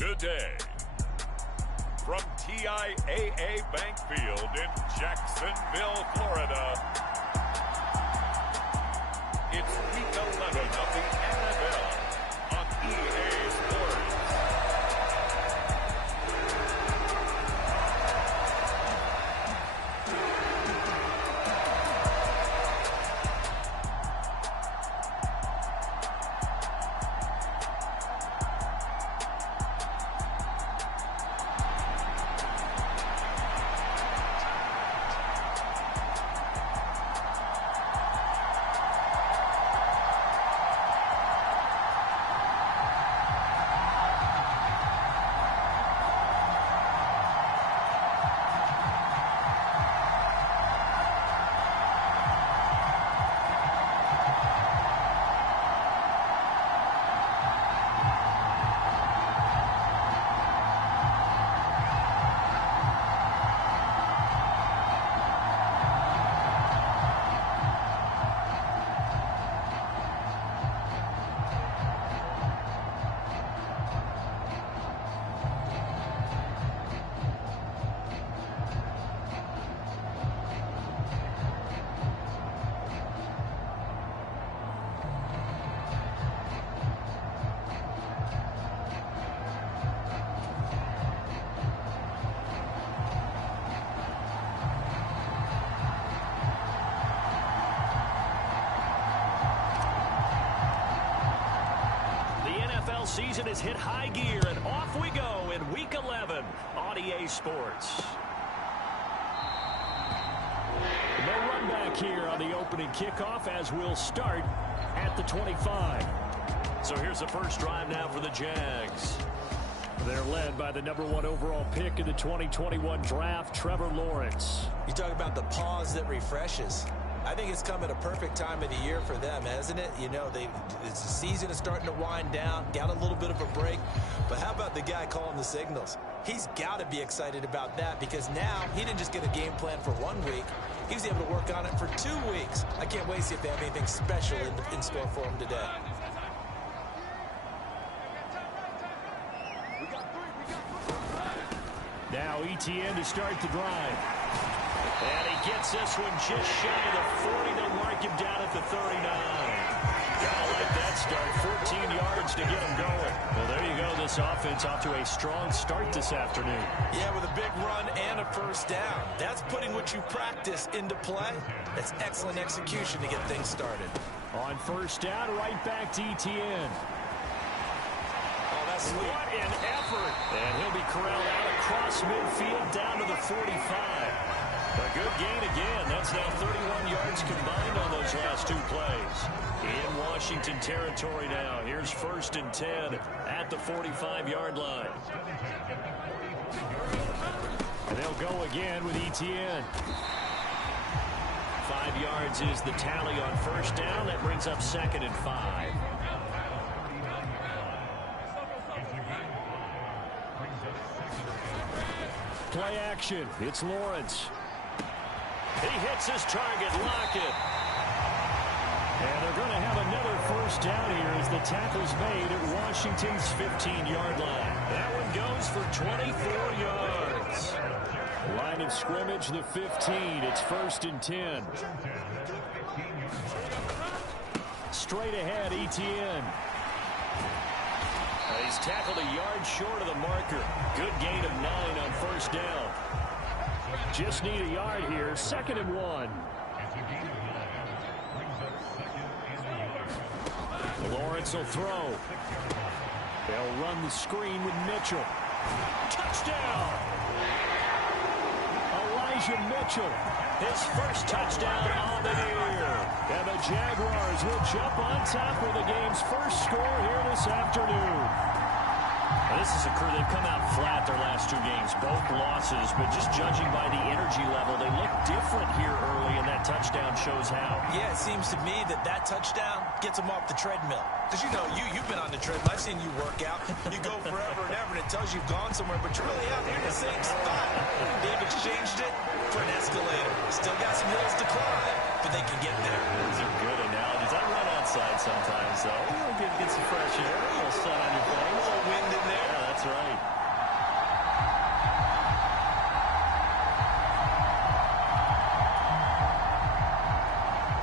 Today, from TIAA Bank Field in Jacksonville, Florida, it's Week 11 of the NFL on EA Sports. Season has hit high gear, and off we go in Week 11 on EA Sports. No run back here on the opening kickoff as we'll start at the 25. So here's the first drive now for the Jags. They're led by the #1 overall pick in the 2021 draft, Trevor Lawrence. You talk about the pause that refreshes. I think it's come at a perfect time of the year for them, hasn't it? You know, the season is starting to wind down, got a little bit of a break. But how about the guy calling the signals? He's got to be excited about that because now he didn't just get a game plan for 1 week. He was able to work on it for 2 weeks. I can't wait to see if they have anything special in store for him today. Now ETN to start the drive. And he gets this one just shy of the 40. They'll mark him down at the 39. Gotta like that start. 14 yards to get him going. Well, there you go. This offense off to a strong start this afternoon. Yeah, with a big run and a first down. That's putting what you practice into play. That's excellent execution to get things started. On first down, right back to ETN. Oh, that's sweet. What an effort. And he'll be corralled out across midfield down to the 45. A good gain again. That's now 31 yards combined on those last 2 plays. In Washington territory now. Here's 1st and 10 at the 45-yard line. And they'll go again with ETN. 5 yards is the tally on first down. That brings up 2nd and 5. Play action. It's Lawrence. He hits his target, Lockett. And they're going to have another first down here as the tackle's made at Washington's 15-yard line. That one goes for 24 yards. Line of scrimmage, the 15. It's 1st and 10. Straight ahead, ETN. He's tackled a yard short of the marker. Good gain of 9 on first down. Just need a yard here. 2nd and 1. Lawrence will throw. They'll run the screen with Mitchell. Touchdown! Elijah Mitchell. His first touchdown on the year. And the Jaguars will jump on top with the game's first score here this afternoon. This is a crew, they've come out flat their last 2 games, both losses, but just judging by the energy level, they look different here early, and that touchdown shows how. Yeah, it seems to me that touchdown gets them off the treadmill. Because, you know, you've been on the treadmill. I've seen you work out. You go forever and ever, and it tells you you've gone somewhere, but you're really out here in the same spot. They've exchanged it for an escalator. Still got some hills to climb, but they can get there. Those are good analogies. I run on outside sometimes, though. You'll get some fresh air, a little sun on your face. A little wind in there. Yeah, that's right.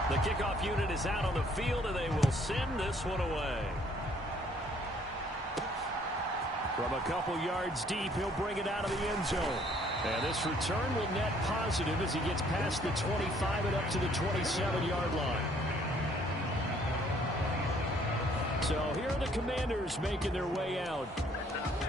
The kickoff unit is out on the field, and they will send this one away. From a couple yards deep, he'll bring it out of the end zone. And this return will net positive as he gets past the 25 and up to the 27-yard line. So here are the Commanders making their way out.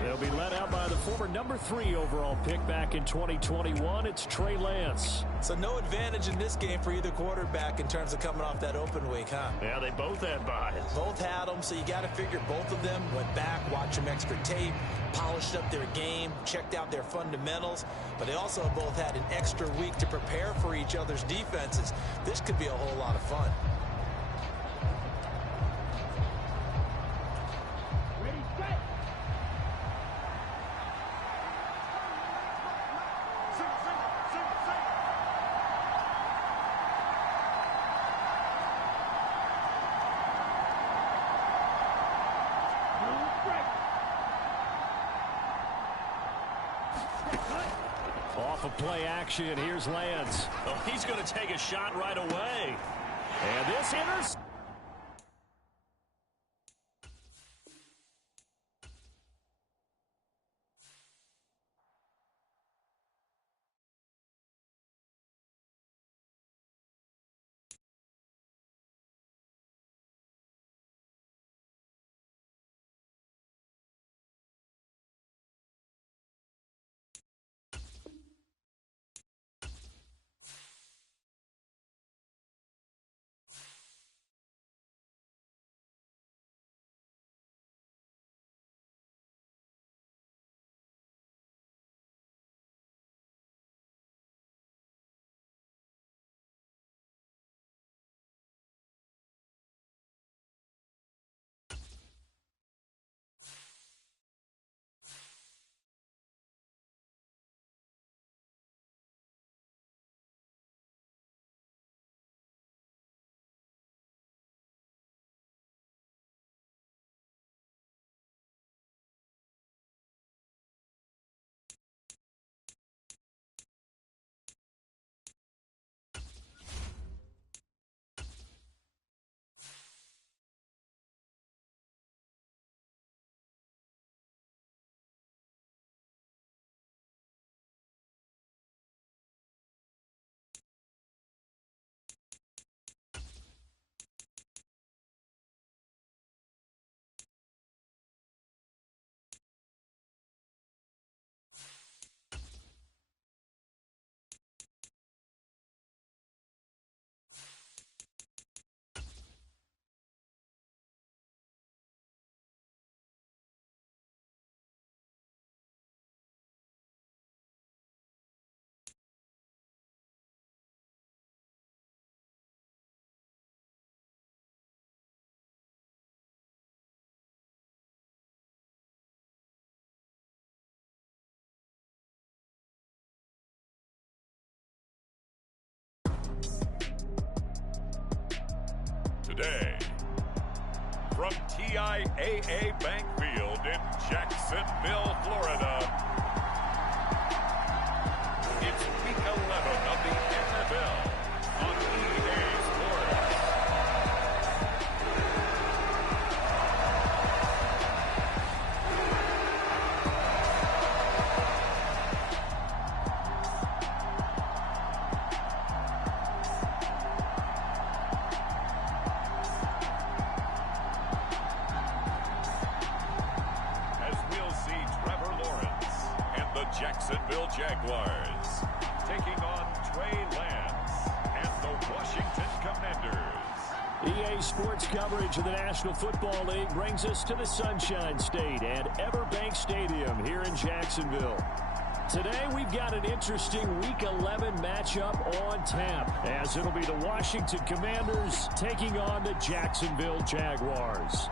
They'll be led out by the former number 3 overall pick back in 2021. It's Trey Lance. So no advantage in this game for either quarterback in terms of coming off that open week, huh? Yeah, they both had buys. Both had them, so you got to figure both of them went back, watched some extra tape, polished up their game, checked out their fundamentals, but they also both had an extra week to prepare for each other's defenses. This could be a whole lot of fun. Off of play action, here's Lance. Oh, he's going to take a shot right away. And this enters. Today, from TIAA Bank Field in Jacksonville, Florida, it's Week 11 of the NFL on EA Sports. Jacksonville Jaguars taking on Trey Lance and the Washington Commanders. EA Sports coverage of the National Football League brings us to the Sunshine State at Everbank Stadium here in Jacksonville. Today we've got an interesting Week 11 matchup on tap, as it'll be the Washington Commanders taking on the Jacksonville Jaguars.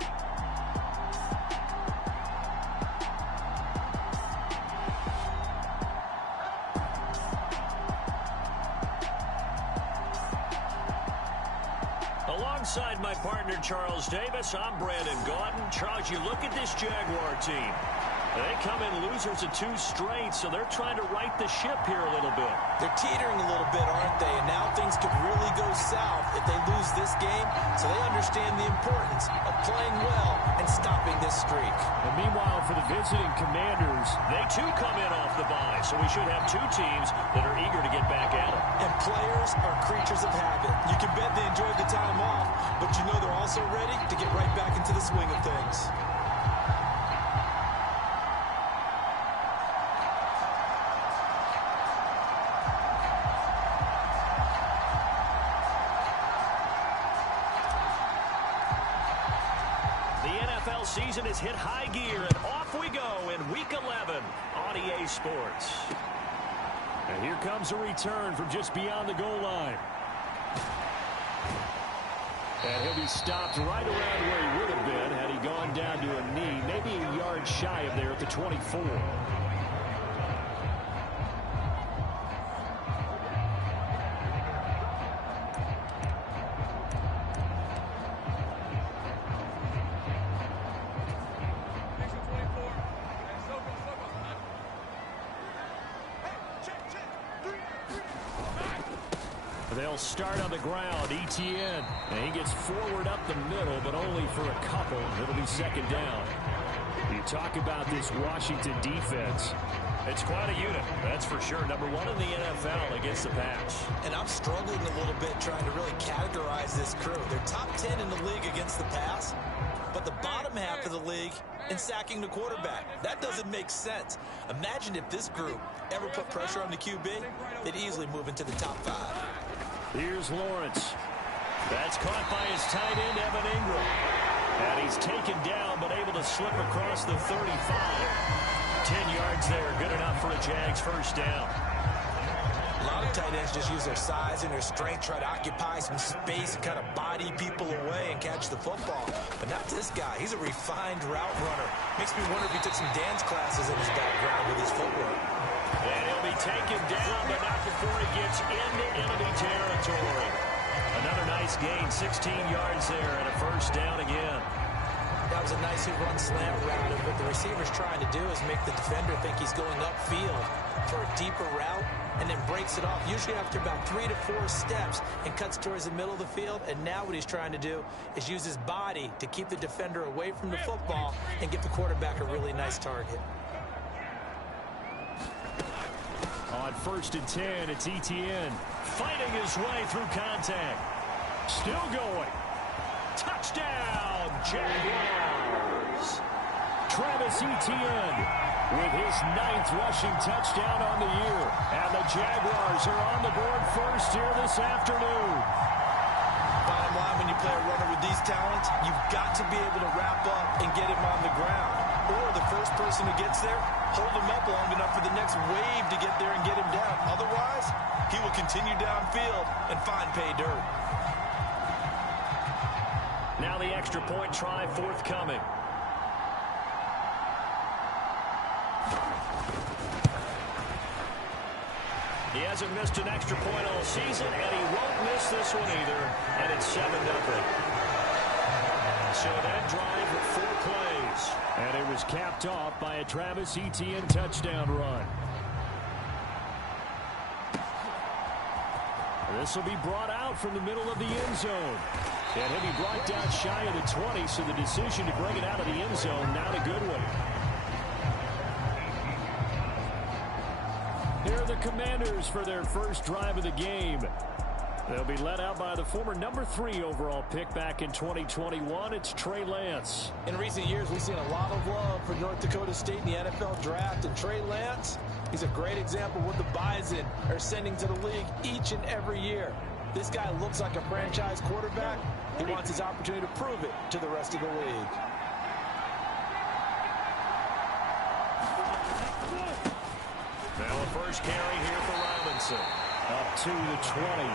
Alongside my partner, Charles Davis, I'm Brandon Gaudin. Charles, you look at this Jaguar team. They come in losers of 2 straight, so they're trying to right the ship here a little bit. They're teetering a little bit, aren't they? And now things could really go south if they lose this game. So they understand the importance of playing well and stopping this streak. And meanwhile, for the visiting Commanders, they too come in off the bye. So we should have 2 teams that are eager to get back at it. And players are creatures of habit. You can bet they enjoyed the time off, but you know they're also ready to get right back into the swing of things. Season has hit high gear, and off we go in Week 11 on EA Sports. And here comes a return from just beyond the goal line. And he'll be stopped right around where he would have been had he gone down to a knee, maybe a yard shy of there at the 24. They'll start on the ground. Etienne. And he gets forward up the middle, but only for a couple. It'll be second down. You talk about this Washington defense. It's quite a unit, that's for sure. Number 1 in the NFL against the pass. And I'm struggling a little bit trying to really categorize this crew. They're top 10 in the league against the pass, but the bottom half of the league in sacking the quarterback. That doesn't make sense. Imagine if this group ever put pressure on the QB, they'd easily move into the top 5. Here's Lawrence. That's caught by his tight end, Evan Ingram. And he's taken down, but able to slip across the 35. 10 yards there, good enough for a Jags first down. A lot of tight ends just use their size and their strength, try to occupy some space and kind of body people away and catch the football. But not this guy. He's a refined route runner. Makes me wonder if he took some dance classes in his background with his footwork. And he'll be taken down, but not before he gets into enemy territory. Another nice gain, 16 yards there, and a first down again. That was a nice run slant route, and what the receiver's trying to do is make the defender think he's going upfield for a deeper route, and then breaks it off, usually after about 3 to 4 steps, and cuts towards the middle of the field. And now what he's trying to do is use his body to keep the defender away from the football and give the quarterback a really nice target. On 1st and 10, it's Etienne fighting his way through contact. Still going. Touchdown, Jaguars. Travis Etienne with his 9th rushing touchdown on the year. And the Jaguars are on the board first here this afternoon. Bottom line, when you play a runner with these talents, you've got to be able to wrap up and get him on the ground. Or the first person who gets there, hold him up long enough for the next wave to get there and get him down. Otherwise, he will continue downfield and find pay dirt. Now the extra point try forthcoming. He hasn't missed an extra point all season, and he won't miss this one either. And it's 7-0. So that drive with 4 plays. And it was capped off by a Travis Etienne touchdown run. This will be brought out from the middle of the end zone. And he'll be brought down shy of the 20, so the decision to bring it out of the end zone, not a good one. Here are the Commanders for their first drive of the game. They'll be led out by the former number 3 overall pick back in 2021. It's Trey Lance. In recent years, we've seen a lot of love for North Dakota State in the NFL draft. And Trey Lance, he's a great example of what the Bison are sending to the league each and every year. This guy looks like a franchise quarterback. He wants his opportunity to prove it to the rest of the league. Now a first carry here for Robinson. Up to the 20.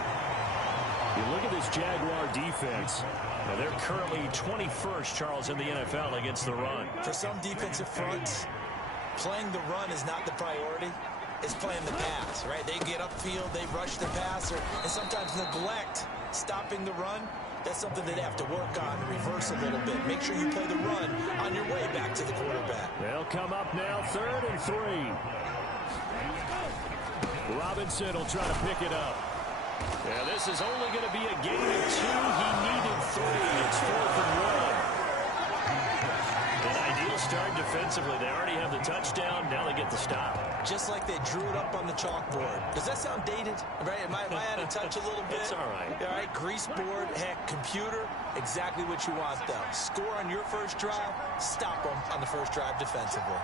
You look at this Jaguar defense. Now they're currently 21st, Charles, in the NFL against the run. For some defensive fronts, playing the run is not the priority. is playing the pass, right? They get upfield, they rush the passer, and sometimes neglect stopping the run. That's something they'd have to work on and reverse a little bit. Make sure you play the run on your way back to the quarterback. They'll come up now 3rd and 3. Robinson will try to pick it up. Yeah, this is only going to be a gain of 2. He needed 3. It's 4th and 1. An ideal start defensively. They already have the touchdown. Now they get the stop. Just like they drew it up on the chalkboard. Does that sound dated? Right? Am I out of touch a little bit? It's all right. All right, grease board, heck, computer, exactly what you want, though. Score on your first drive, stop them on the first drive defensively.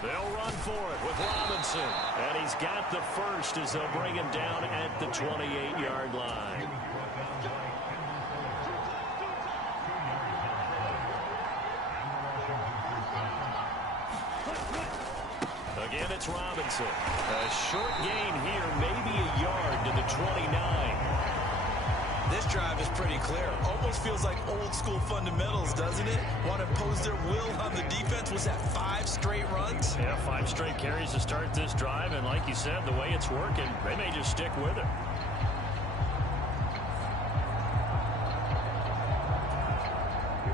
They'll run for it with Robinson. And he's got the first as they'll bring him down at the 28-yard line. Again, it's Robinson. A short gain here, maybe a yard to the 29. This drive is pretty clear. Almost feels like old school fundamentals, doesn't it? Want to impose their will on the defense. Was that 5 straight runs? Yeah, 5 straight carries to start this drive. And like you said, the way it's working, they may just stick with it.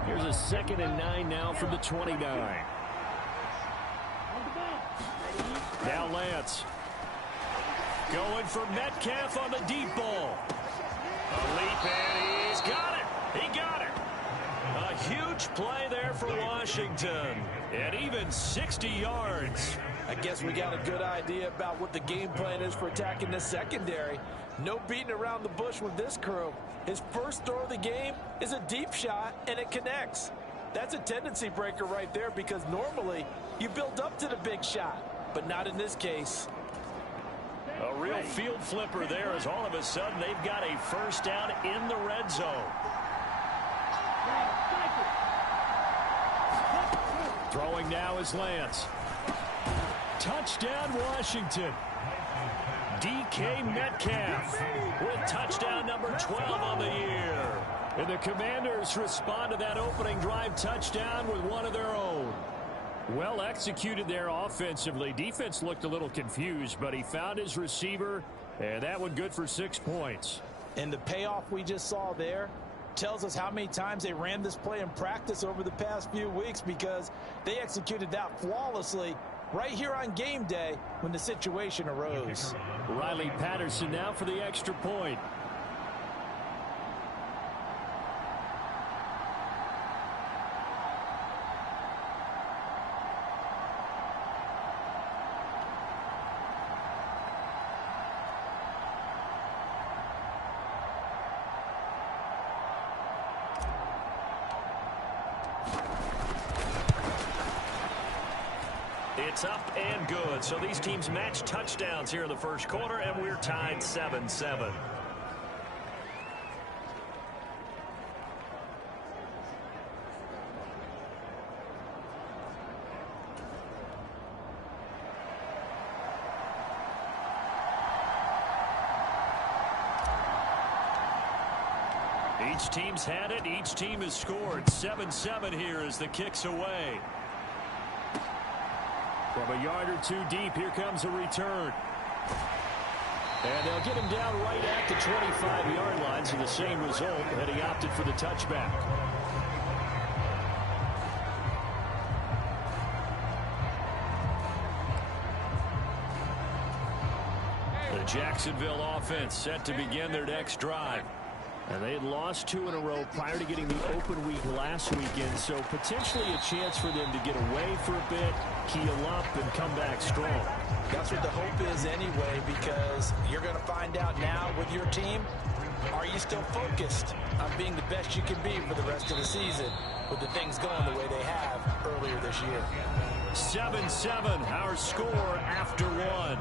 Here's a 2nd and 9 now from the 29. Now Lance. Going for Metcalf on the deep ball. A leap, and he's got it. He got it. A huge play there for Washington. And even 60 yards. I guess we got a good idea about what the game plan is for attacking this secondary. No beating around the bush with this crew. His first throw of the game is a deep shot, and it connects. That's a tendency breaker right there because normally you build up to the big shot, but not in this case. A real field flipper there as all of a sudden they've got a first down in the red zone. Throwing now is Lance. Touchdown Washington. DK Metcalf with touchdown number 12 on the year. And the Commanders respond to that opening drive touchdown with one of their own. Well executed there offensively. Defense looked a little confused, but he found his receiver, and that one good for 6 points. And the payoff we just saw there tells us how many times they ran this play in practice over the past few weeks because they executed that flawlessly right here on game day when the situation arose. Riley Patterson now for the extra point. It's up and good. So these teams match touchdowns here in the first quarter, and we're tied 7-7. Each team's had it. Each team has scored. 7-7 here as the kick's away. From a yard or 2 deep, here comes a return. And they'll get him down right at the 25-yard line, so the same result, and he opted for the touchback. The Jacksonville offense set to begin their next drive. And they had lost 2 in a row prior to getting the open week last weekend, so potentially a chance for them to get away for a bit, heal up, and come back strong. That's what the hope is anyway, because you're going to find out now with your team, are you still focused on being the best you can be for the rest of the season with the things going the way they have earlier this year? 7-7, our score after 1.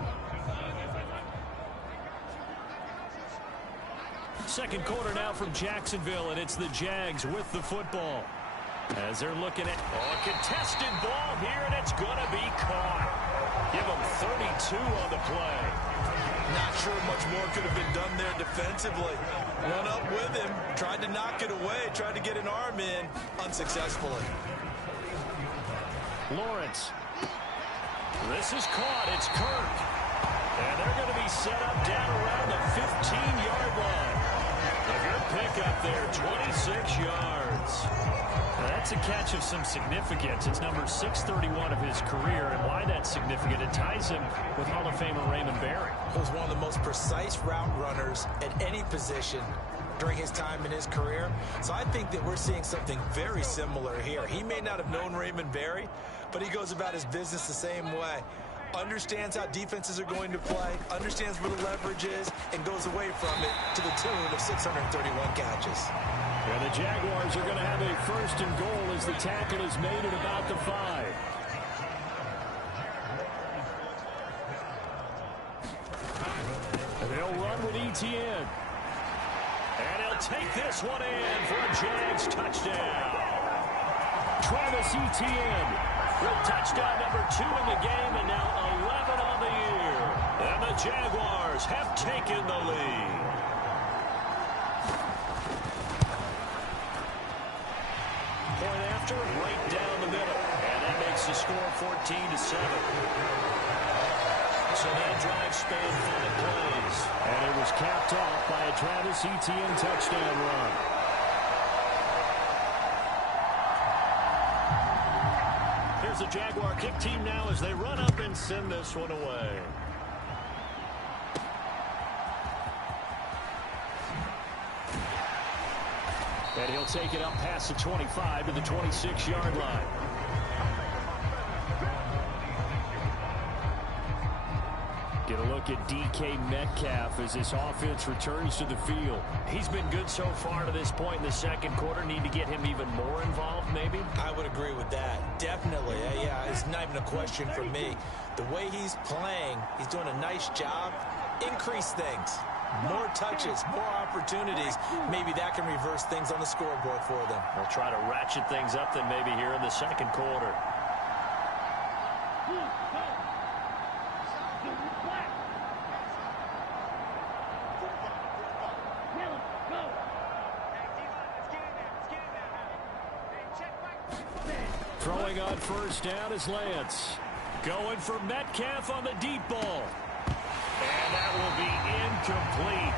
Second quarter now from Jacksonville, and it's the Jags with the football. As they're looking at a contested ball here, and it's going to be caught. Give them 32 on the play. Not sure much more could have been done there defensively. Run up with him, tried to knock it away, tried to get an arm in, unsuccessfully. Lawrence This is caught. It's Kirk. And they're going to be set up down around the 15-yard line. A good pickup there, 26 yards. Now that's a catch of some significance. It's number 631 of his career, and why that's significant, it ties him with Hall of Famer Raymond Berry. He was one of the most precise route runners at any position during his time in his career. So I think that we're seeing something very similar here. He may not have known Raymond Berry, but he goes about his business the same way. Understands how defenses are going to play, understands where the leverage is, and goes away from it to the tune of 631 catches. And the Jaguars are going to have a first and goal as the tackle is made at about the 5. And they'll run with Etienne. And he'll take this one in for a Jags touchdown. Travis Etienne with touchdown number 2 in the game, and now 11 on the year. And the Jaguars have taken the lead. Point after, right down the middle. And that makes the score 14-7. So that drive spanned 5 plays. And it was capped off by a Travis Etienne touchdown run. Here's the Jaguar kick team now as they run up and send this one away. And he'll take it up past the 25 to the 26-yard line. Get a look at DK Metcalf as this offense returns to the field. He's been good so far to this point in the second quarter. Need to get him even more involved, maybe? I would agree with that. Definitely. Yeah, it's not even a question for me. The way he's playing, he's doing a nice job. Increase things. More touches, more opportunities. Maybe that can reverse things on the scoreboard for them. They'll try to ratchet things up then maybe here in the second quarter. Throwing on first down is Lance. Going for Metcalf on the deep ball. And that will be incomplete.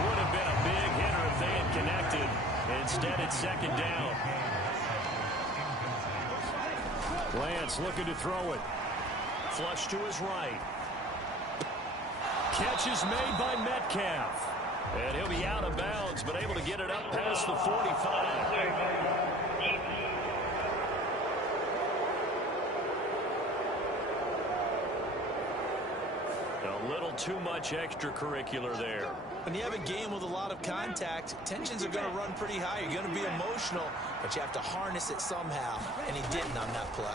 Would have been a big hitter if they had connected. Instead, it's second down. Lance looking to throw it. Flush to his right. Catch is made by Metcalf. And he'll be out of bounds, but able to get it up past the 45. A little too much extracurricular there. When you have a game with a lot of contact, tensions are going to run pretty high. You're going to be emotional, but you have to harness it somehow, and he didn't on that play.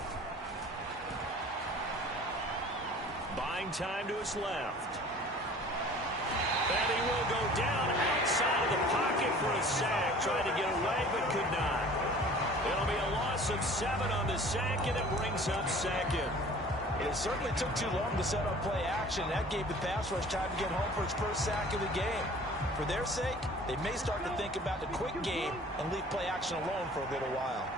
Buying time to his left. And he will go down outside of the pocket for a sack. Tried to get away, but could not. It'll be a loss of 7 on the sack, and it brings up second. It certainly took too long to set up play action. That gave the pass rush time to get home for its first sack of the game. For their sake, they may start to think about the quick game and leave play action alone for a little while.